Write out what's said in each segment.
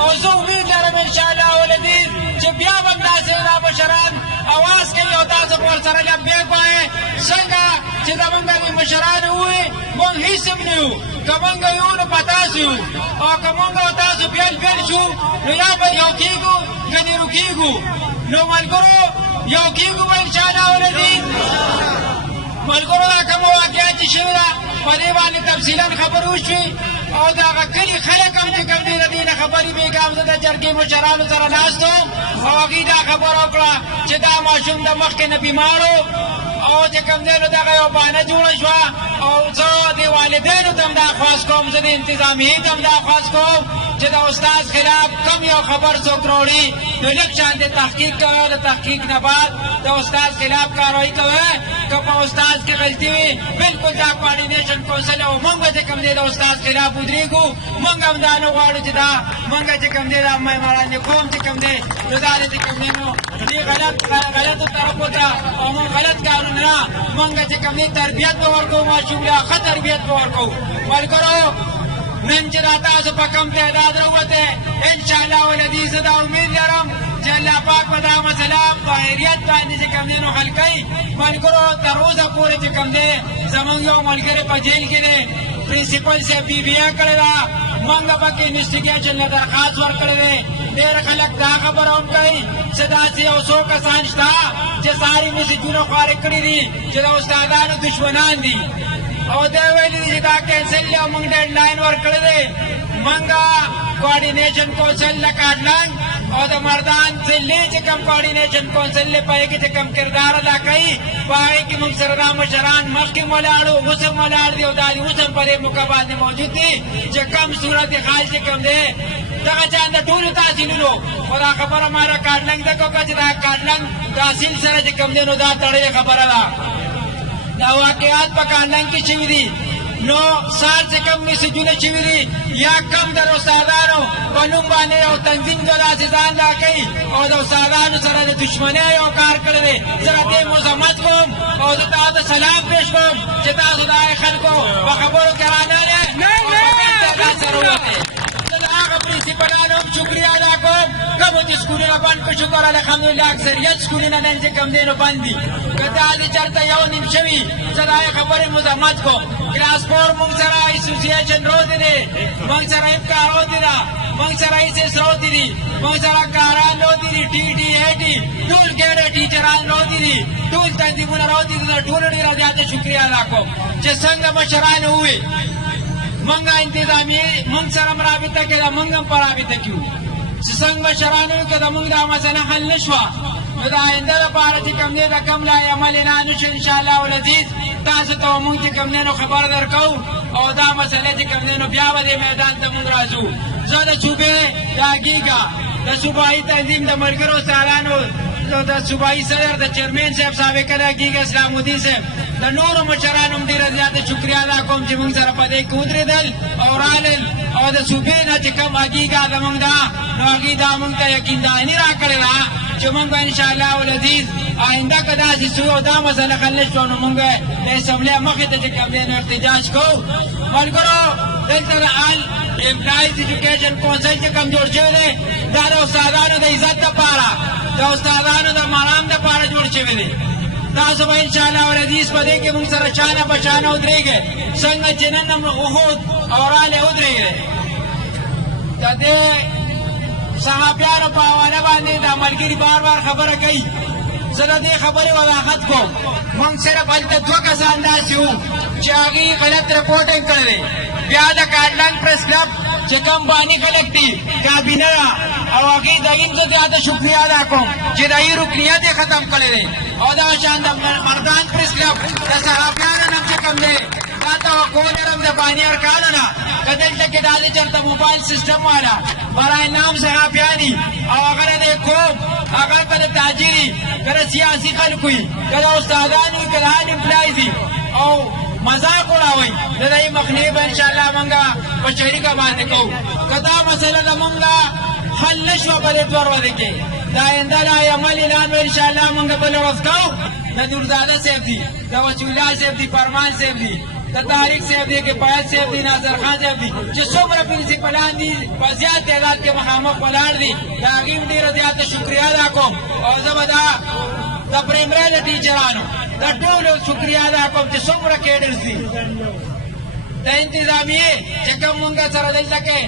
او زه امید لرم انشاءالله العزیز چې بیا به داسې مشران اواز کوي او تاسو به ورسره لبیک وایئ څنګه چې زمونږ د مشرانو ووایي موږ هېڅ هم نه یو که موږ یو نو په تاسو یو او که موږ او تاسو بیل شو نو یا به یو کېږو که دې رکېږو نو ملګرو یو کېږو به انشاءالله العزیز ملګرو دا کومه واقعه چې شوې ده په دې باندې تفصیلا خبرې وشوې او د هغه کلي خلک هم چې کوم دي د دې نه خبرې بېګام زه د جرګې مشرانو سره ناست وم او هغوی دا خبره وکړه چې دا ماشوم د مخکې نه بیمار و او چې کوم دی نو دغه یو بهانه جوړه شوه او زه د والدینو ته هم دا خواست کوم زه د انتظامیې ته هم دا خواست کوم چې د استاد خلاف کم یو خبر څوک راوړي نو لږ شان د تحقیق کوئ د تحقیق نه بعد د استاد خلاف کاروایي کوئ که په استاد کې غلطي وي بلکل دا کوارډینیشن کونسل او موږ به چې کوم دی د استاد خلاف ودرېږو موږ هم دا نه غواړو چې دا موږ چې کوم دی دا مېموراندې قوم چې کوم دی نو دا دی چې کوم دی نو دې غلطو طرفو ته او موږ غلط کارونه نه موږ چې کوم دی تربیت به ورکوو ماشوم له ښه تربیت به ورکوو ملګرو نن چې دا تاسو په کم تعداد راووتی انشاءالله العزیز زه دا امید لرم چې الله پاک به دا مسله په خیریت باندې چې کوم دی نو حل کوي ملګرو تر اوسه پورې چې کوم دی زموږ یو ملګری په جیل کې دی پرنسپل صاحب BBA کړې ده موږ پکې انویسټیګیشن نه درخواست ورکړی دی ډېر خلک دا خبره هم کوي چې داسې یو څو کسان شته چې ساري میسیجونه خوارې کړي دي چې د استادانو دشمنان دي او دا ویلي دي چې دا کینسل دی او موږ ډیډلاین ورکړی دی موږ کوارډینیشن کونسل له کاټلنګ او د مردان ضلعې چې کوم کوارډینیشن کونسل دی په هغې کې چې کوم کردار ادا کوي په هغې کې موږ سره دا مشران مخکې هم ولاړو اوس هم ولاړ دي او دا دي اوس هم په دې موقع باندې موجود دي چې کم صورت حال چې کوم دی دغه چان د ټولو تحصیلونو خو دا خبره ما را کاټلنګ ته کوکه چې دا کاټلنګ تحصیل سره چې کوم دی نو دا تړلې خبره ده دا واقعات په کاټلنګ کې شوي دي نو سال چې کم میسیجونه شوي دي یا کم د استادانو په نوم باندې یو تنظیم د داسې ځان را کوي او د استادانو سره د دشمنۍ یو کار کړی دی زه د دې مذمت کوم او زه تاسو ته سلام پیش کوم چې تاسو د هغې خلکو په خبرو کې رانغلې زه د هغه پرنسپلانو هم شکریه ادا کوم کومو چې سکولونه بند کړو شکر الحمدلله اکثریت سکولونه نن چې کوم دی نو بند دي که داسې چېرته یو نیم شوي زه د هغې خبرې مذمت کوم کلاسپور موږ سره اسوسییشن روتې دی موږ سره افکا روتې ده موږ سره ایسس روتې دي موږ سره کاران روتې دي TTAT ټول ګېډه ټیچران روتې دي ټول تنظیمونه روتې دي زه ټولو ډېره زیاته شکریه ادا کوم چې څنګه مشران ووایي موږ انتظامیې موږ سره هم رابطه کې ده موږ هم په رابطه کې وو چې څنګه مشران ووایي که زموږ دا مسله حل نه شوه نو د آینده لپاره چې کوم دی د کوم لای عمل نه نشو انشاءالله العزیز تاسو ته موږ چې کوم دی نو خبر درکوو او دا مسله چې کوم دی نو بیا به دې میدان ته موږ راځو زه د صوبې د اګیګا د صوبایي تنظیم د ملګرو سالانو د صوبایي صدر د چیرمین صاحب سابق د اګیګا اسلام الدین صاحب د نورو مشرانو هم ډېره زیاته شکریه ادا کوم چې موږ سره په دې کې ودرېدل او رالل او د صوبې نه چې کوم اګیګا زموږ ده نو هغوی دا موږ ته یقینداني راکړې ده چې موږ به انشاءالله العزیز آینده که داسې شوي او دا مسله حل نه شوه نو موږ د اسمبلۍ مخې ته چې کوم دی نو احتجاج کوو ملګرو دلته د آل امپلایز ایجوکیشن کونسل چې کوم جوړ شوی دی دا د استادانو د عزت دپاره د استادانو د مرام دپاره جوړ شوی دی تاسو به انشاءالله العزیز په دې کې موږ سره شانه په شانه ودرېږئ څنګه چې نن هم احود او رالې ودرېږئ د دې صحابیانو په حواله باندې دا ملګري بار بار خبره کوي زه د دې خبرې وضاحت کوم موږ صرف هلته دوه کسان داسې وو چې هغوی غلط رپورټینګ کړی دی بیا د کاټلنګ پریس کلب چې کوم باني خلک دي کابینه ده او هغوی د هغوی زه زیاته شکریه ادا کوم چې د هغوی رکنیت یې ختم کړی دی او دغه شان د مردان پریس کلب د صحابیانو نه چې کوم دی دا توقع لرم د باني ارکانو نه که دلته کې داسې چېرته موبایل سیسټم والا برای نام صحابیاني او هغه د قوم هغه که د تاجري که د سیاسي خلکو وي که د استادان وي که د هر امپلایز وي او مذاق اړوئ د دې مخنیوي به انشاءالله موږ په شریکه باندې کوو که دا مسله زموږ حل نه شوه په دې دوه ورځې کې د آینده د عمل اعلان به انشاءالله موږ بله ورځ کوو د نورزاده صاحب دي د وسیع الله صاحب دي فرمان صاحب دي د طارق صاحب دی کې فیاض صاحب دی ناصر خان صاحب دی چې څومره پرنسپلان دي په زیات تعداد کې مخامخ ولاړ دي د هغې هم ډېره زیاته شکریا ادا کوم او زه به د پرایمري د ټیچرانو د ټولو شکریا ادا کوم چې څومره کیډرز دي د انتظامیې چې کوم مونږ سره دلته کې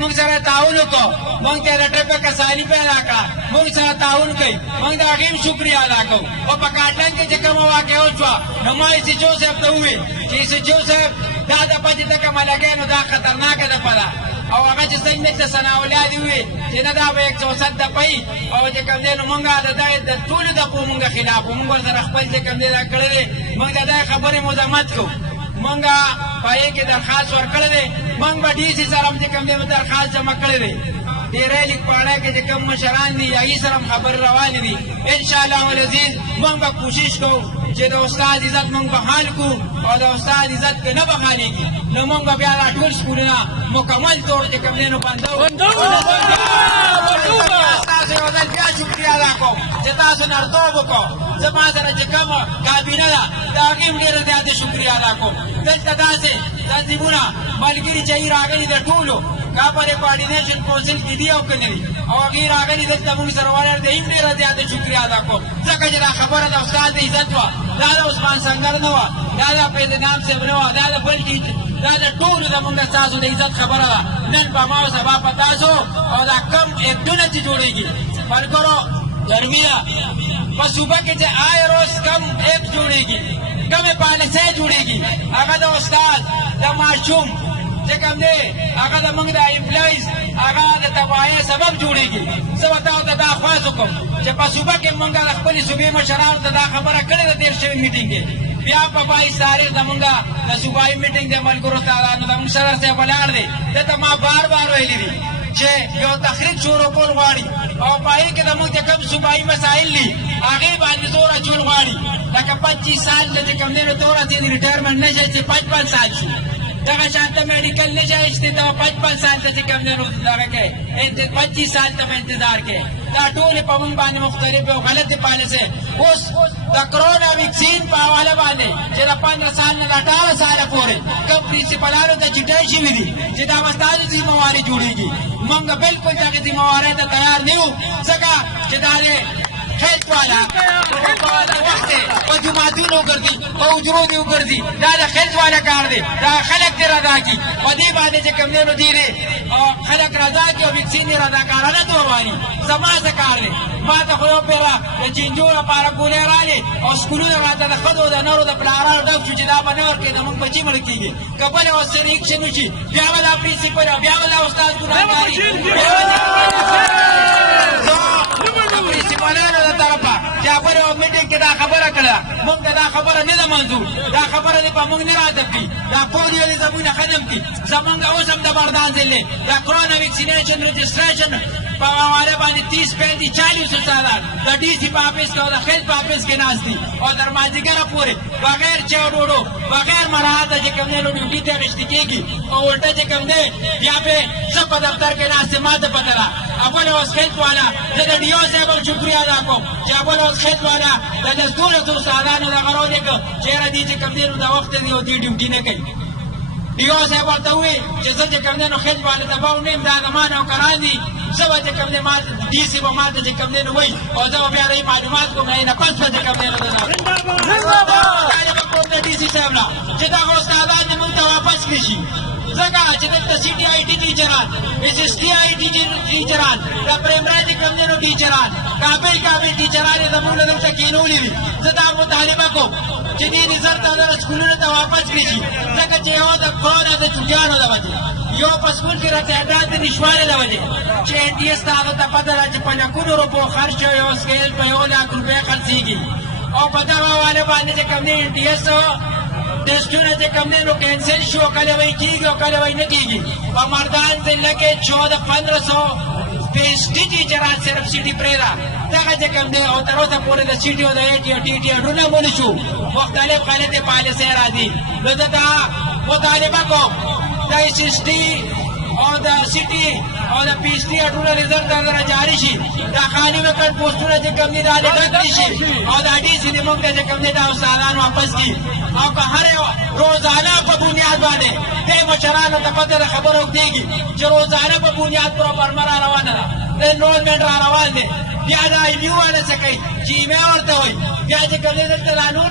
مونږ سره تعاون وکړو مونږ ته د ټرافیک اساني پیدا کړه مونږ سره تعاون کوي مونږ د هغې هم شکریا ادا کوو او په کاټلن کې چې کومه واقعه وشوه نو ما ایسیچو صاحب ته وویل چې ایسیچو صاحب دا د پچې ته کومه لګی نو دا خطرناکه ده پده او هغه چې څنګه د ثناء الله دي وویل چې نه دا به 107 دپی او چې کوم دی نو مونږ د ټولو دپو مونږ خلاف وو مونږ ورسره خپل چې کوم دی دا کړی دی مونږ د دې خبرې مذمت کوو مونږ پای کې درخواست ورکړی دی مونږ به ډي سي سره هم چې کوم دی درخواست جمع کړی دی ډېری لیکپاڼه کې چې کوم مشران دي هغې سره هم خبرې روانې دي انشاءالله العزیز مونږ به کوشش کوو چې د استاد عزت مونږ بحال کړو او د استاد عزت که نه بحالېږي نو مونږ به بیا دا ټول سکولونه مکمل طور چې کوم دی نو بندو تاسو یو ځل بیا شکریا ادا کوم چې تاسو نرتوب وکړو زما سره چې کومه کابینه ده د هغې هم ډېره زیاته شکریا ادا کوم دلته داسې تنظیمونه ملګري چې یې راغلي د ټولو کا په کوارډینیشن کونسل کې دي او که نه دي او هغې راغلي دلته مونږ سره ولاړ دي هم ډېره زیاته شکریا ادا کوم ځکه چې دا خبره د استاد د عزت وه دا د عثمان سنګر نه وه دا د فیض نام صاحب نه وه دا د بل دا د ټولو زمونږ ستاسو د عزت خبره ده نن په ما او سبا په تاسو او دا کم ایکټونه چې جوړېږي ملګرو ګرمي ده په صوبه کې چې آی روز کم ایکټ جوړېږي کمې پالیسۍ جوړېږي هغه د استاد د ماشوم چې کوم دی هغه زمونږ د امپلایز هغه د تباهۍ سبب جوړېږي زه به تاسو ته دا خواست وکړم چې په صوبه کې مونږ د خپلې صوبې مشرانو ته دا خبره کړې ده تېر شوي میټینګ کې بیا په 22 تاریخ زمونږ د صوبایي میټینګ د ملګرو استادانو زمونږ صدر صاحب ولاړ دی دلته ما بار بار ویلي دي چې یو تخریج شروع کول غواړي او په هغې کې زمونږ چې کوم صوبایي مسایل دي هغې باندې زور اچول غواړي لکه 25 سال چې کوم دی نو ته ورسېدې ریټایرمنټ نه شي چې 55 سال شو دغه شانته میډیکل نه شي چې ته 55 سال ته چې کوم دی نو دغه کې 25 سال ته انتظار کې دا ټولې په موږ باندې مختلفې او غلطې پالیسۍ اوس د کرونا ویکسین په حواله باندې چې د 15 سال نه 18 ساله پورې کوم پرنسپلانو ته چټۍ شوي دي چې دا به ستاسو ذمهواري جوړېږي موږ بالکل دغې ذمهوارۍ ته تیار نه یو ځکه چې دا خیل والا په وخت په جوماتونو وګرځي په حجرو دې وګرځي دا د خیل والا کار دی دا خلک دې رضا کړي په دې باندې چې کوم دی نو دې خلک رضا کړي او ویکسین یې رضاکارانه توګه وایي زما څه کار دی ما ته خو یو پیره د چینجو لپاره ګولۍ راغلې او سکولونه راته د ښځو د نرو د پلارانو ډک شو چې دا به نه ورکوي زموږ بچي مړه کېږي که بله اوس سره ایکشن وشي بیا به دا پرنسپل او بیا به دا استاد ګناهګاري پرنسپلانو د طرفه چې هغوی یو میټینګ کې دا خبره کړه موږ ته دا خبره نه ده منظور دا خبره دې په موږ نه راځي دا پولیو دې زموږ نه ختم کړي زموږ اوس هم د بردان ضلع دا کرونا ویکسینیشن رجسټریشن په حواله باندې 30 35 40 استادان د ډي سي په آفس کې او د خیل په آفس کې ناست دي او تر مازدیګره پورې بغیر چای ډوډو بغیر مراعاته چې کوم دی نو ډیوټي ته اخیستل کېږي او الټه چې کوم دی بیا به زه په دفتر کې ناست یم ما ته پته ده اول اوس خیل والا زه د ډي او صاحب شکریا ادا کوم چې اول اوس خیل والا د دولس استادانو دغه راولېږه چېرې دي چې کوم دی نو د وخت دی او دې ډیوټي نه کوي ډي او صاحب ورته وویل چې زه چې کوم دی نو خیل والا ته به ونیم دا زما نوکران دي زه به چې کوم دی ما ډي سي به ما ته چې کوم دی نو وایي او زه به بیا د معلومات کوم نه پس به چې کوم دی نو کوم د ډي سي صاحب نه چې دغه استادان دې موږ ته واپس کړي شي ځکه چې دلته سی ټي آی ټي ټیچران ایس ایس ټي آی ټي ټیچران د پرایمري چې کوم دی نو ټیچران کابل ټیچران یې زموږ نه دلته کېنولي دي زه دا مطالبه کوم چې دې زر ته سکولونو ته واپس کړي شي ځکه چې یو د کرونا د چوټیانو د وجې یو په سکول کې راته اډات د نشوارې د وجې چې این ټي ایس ته هغه ته پته ده چې په لکونو روپو خرچ شوی یو سکیل په 1 لک روپۍ خرڅېږي او په دغه حواله باندې چې کوم دی این ټي ایس ټیسټونه چې کوم دی نو کینسل شو کله وایي کېږي او کله وایي نه کېږي په مردان ضلع کې 1400 پیسټي ټیچران صرف سی ټي پرېږده دغه چې کوم دی او تر اوسه پورې د سی ټي او د ای ټي او ټي ټي اډونه ونه شو مختلف غلطې پالیسۍ راځي نو زه دا مطالبه کوم د ایس ایس ټي او د سټي او د پی ایچ ډي ټول رزلټ هغه جاری شي دا خالي وکړ پوسټونه چې کوم دي دا ډک شي او دا ډي سي موږ ته کوم دي دا استادان واپس کی او که هر روزانه په بنیاد باندې د مشرانو ته پته خبرو کېږي چې روزانه په بنیاد پر مرا روانه ده د انرولمنت را روان دي بیا دا ایمیو والا څه کوي چې ایمیل ورته وایي بیا چې کوم دي دلته لا نور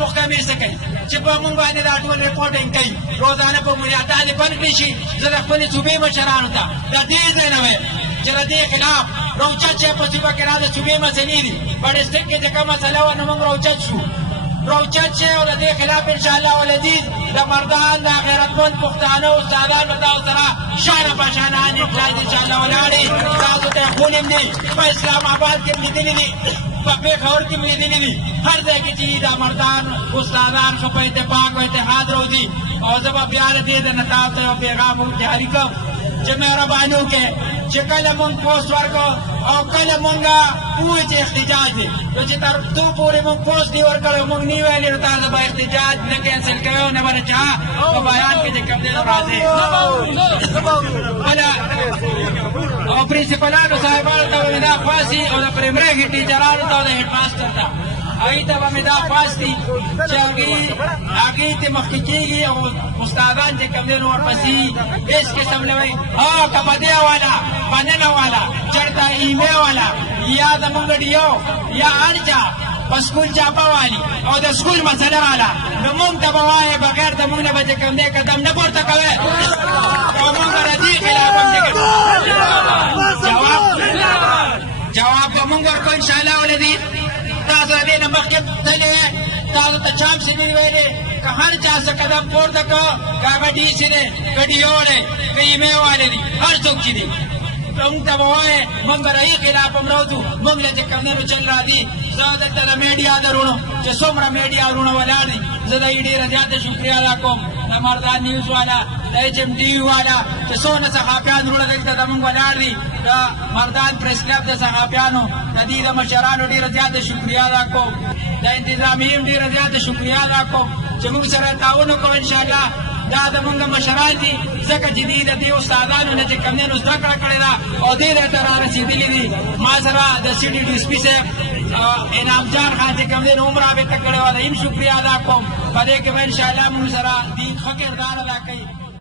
محکمې څه کوي چې په موږ باندې دا ټول ریپورټینګ کوي روزانه په بنیاد باندې بند کړي شي زه د خپلې صوبې مشرانو ته د دې ځای نه وایم چې د دې خلاف روچت چې په صوبه کې را د صوبې مسلې دي په ډسټرکټ کې چې کومه مسله وه نو موږ روچت شو روچت چې او د دې خلاف انشاءالله ولذیذ د مردان د غیرتمند پښتانه استادان به تاسو سره شانه په شانه انقلاب انشاءالله ولاړې تاسو ته خونیم دي په اسلام آباد کې لیدلي دي په پېښور کې لیدلي دي هر ځای کې چې د مردان استادان خو په اتفاق او اتحاد روځي او زه به بیا د دې نه تاسو ته پیغام جاری کوم چې مهرباني وکړئ چې کله مونږ پوسټ ورکړو او کله مونږ ووایو چې احتجاج دی نو چې تر څو پورې مونږ پوسټ دی ورکړی مونږ نه ویلي نو تاسو به احتجاج نه کینسل کوئ او نه به د چا په بیان کې چې کوم دی نو راځئ بله او پرنسپلانو صاحبانو ته به مې دا خواسي او د پرایمري ټیچرانو ته او د هیډ ماسټر ته هغوی ته به مې دا خواست دي چې هغوی ته مخکې کېږي او استادان چې کوم دی نو ورپسې هېڅ قسم نه وایي که په دې والا بننه والا چېرته ایمې والا یا زمونږ ډیو یا هر چا په سکول چاپه والي او د سکول مسله راله نو مونږ ته به وایې بغیر د مونږ نه به چې کوم دی قدم نه پورته کوئ او مونږ به د دې خلاف هم جواب به مونږ ورکړو انشاءالله ولذیذ تاسو د دې نه مخکې تللی تاسو ته چا هم څه نه ویلې که هر چا څه قدم پورته کړه که هغه ډي سي دی که ډیو دی که ایمې والے دي هر څوک چې دي مونږ ته به وایې مونږ به د هغې خلاف هم راوځو مونږ له چې کوم دی نو چل راځي زه دلته د میډیا د وروڼو چې څومره میډیا وروڼه ولاړ دي زه د هغې ډېره زیاته شکریه ادا کوم د مردان نیوز والا د ایچ ایم ټي وي والا چې څونه صحافیان وروڼه دلته زمونږ ولاړ دي د مردان پریس کلب د صحافیانو د دې د مشرانو ډېره زیاته شکریه ادا کوم د انتظامیې هم ډېره زیاته شکریه ادا کوم چې موږ سره تعاون وکړو انشاءالله دا زمونږ مشران دي ځکه چې دوی د دې استادانو نه چې کوم دی نو زده کړه کړې ده او دې ځای ته را رسېدلي دي ما سره د سی ډي ډي سپي صاحب انعام جان خان چې کوم دی نو هم رابطه کړې وه د هم شکریه ادا کوم په دې کې به انشاءالله موږ سره دوی ښه کردار ادا کوي